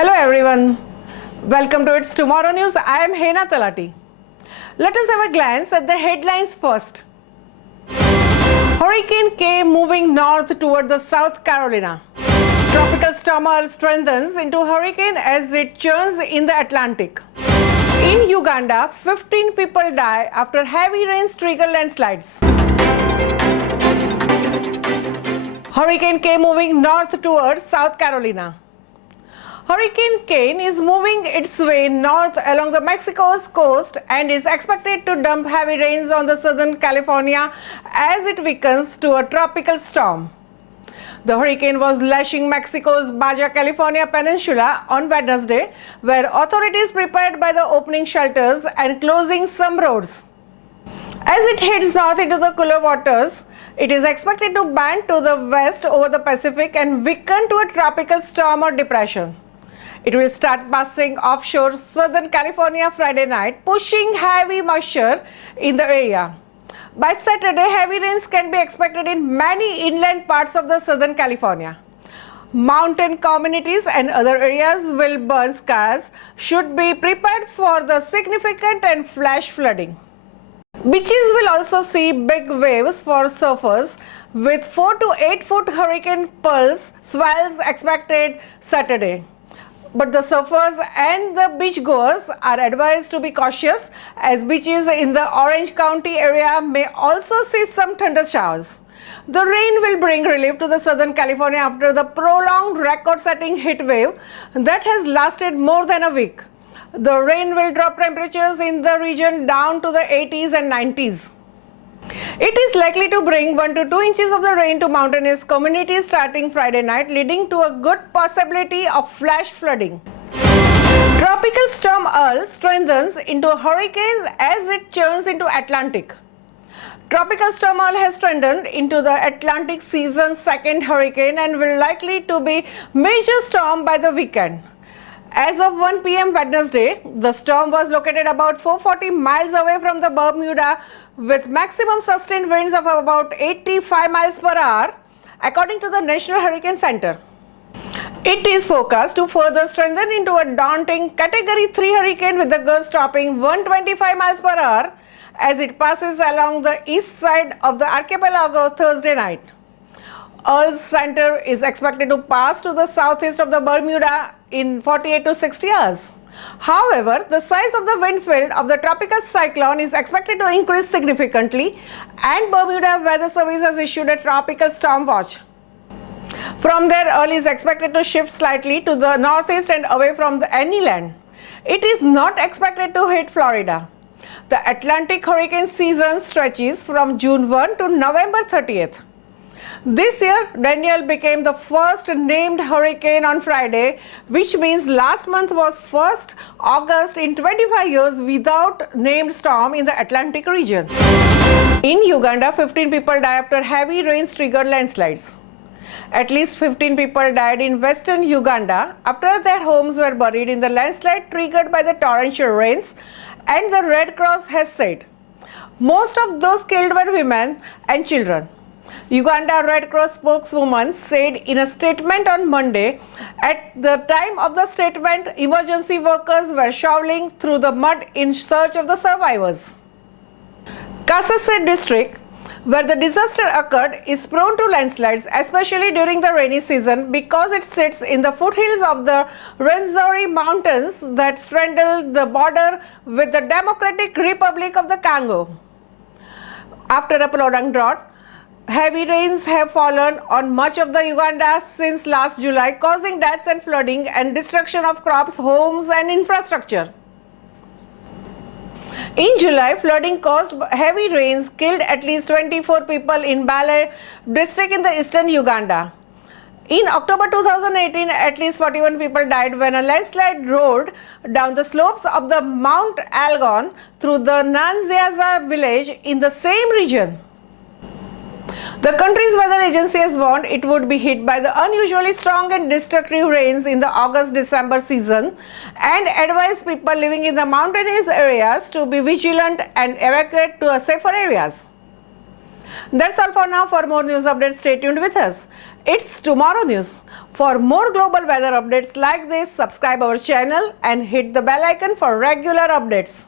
Hello everyone, welcome to It's Tomorrow News. I am Hena Talati. Let us have a glance at the headlines first. Hurricane K moving north toward the South Carolina. Tropical storm strengthens into hurricane as it churns in the Atlantic. In Uganda, 15 people die after heavy rains trigger landslides. Hurricane K moving north towards South Carolina. Hurricane Kane is moving its way north along the Mexico's coast and is expected to dump heavy rains on the southern California as it weakens to a tropical storm. The hurricane was lashing Mexico's Baja California peninsula on Wednesday, where authorities prepared by the opening shelters and closing some roads. As it heads north into the cooler waters, it is expected to bend to the west over the Pacific and weaken to a tropical storm or depression. It will start passing offshore Southern California Friday night, pushing heavy moisture in the area. By Saturday, heavy rains can be expected in many inland parts of the Southern California. Mountain communities and other areas will burn skies, should be prepared for the significant and flash flooding. Beaches will also see big waves for surfers, with 4 to 8 foot hurricane pulse swells expected Saturday. But the surfers and the beachgoers are advised to be cautious, as beaches in the Orange County area may also see some thunder showers. The rain will bring relief to the Southern California after the prolonged record-setting heat wave that has lasted more than a week. The rain will drop temperatures in the region down to the 80s and 90s. It is likely to bring 1 to 2 inches of the rain to mountainous communities starting Friday night, leading to a good possibility of flash flooding. Tropical storm Earl strengthens into a hurricane as it churns into Atlantic. Tropical storm Earl has strengthened into the Atlantic season's second hurricane and will likely to be major storm by the weekend. As of 1 p.m. Wednesday, the storm was located about 440 miles away from the Bermuda with maximum sustained winds of about 85 miles per hour, according to the National Hurricane Center. It is forecast to further strengthen into a daunting Category 3 hurricane with the gusts topping 125 miles per hour as it passes along the east side of the archipelago Thursday night. Earl's center is expected to pass to the southeast of the Bermuda in 48 to 60 hours. However, the size of the wind field of the tropical cyclone is expected to increase significantly, and Bermuda Weather Service has issued a tropical storm watch. From there, Earl is expected to shift slightly to the northeast and away from the inland. It is not expected to hit Florida. The Atlantic hurricane season stretches from June 1 to November 30th. This year, Daniel became the first named hurricane on Friday, which means last month was 1st August in 25 years without named storm in the Atlantic region. In Uganda, 15 people died after heavy rains triggered landslides. At least 15 people died in western Uganda after their homes were buried in the landslide triggered by the torrential rains, and the Red Cross has said. Most of those killed were women and children. Uganda Red Cross spokeswoman said in a statement on Monday, at the time of the statement, emergency workers were shoveling through the mud in search of the survivors. Kasese district, where the disaster occurred, is prone to landslides, especially during the rainy season, because it sits in the foothills of the Rwenzori Mountains that straddle the border with the Democratic Republic of the Congo. After a prolonged drought, heavy rains have fallen on much of the Uganda since last July, causing deaths and flooding and destruction of crops, homes and infrastructure. In July, flooding caused heavy rains killed at least 24 people in Bale district in the eastern Uganda. In October 2018, at least 41 people died when a landslide rolled down the slopes of the Mount Elgon through the Nanziaza village in the same region. The country's weather agency has warned it would be hit by the unusually strong and destructive rains in the August-December season and advised people living in the mountainous areas to be vigilant and evacuate to safer areas. That's all for now. For more news updates, stay tuned with us. It's Tomorrow News. For more global weather updates like this, subscribe our channel and hit the bell icon for regular updates.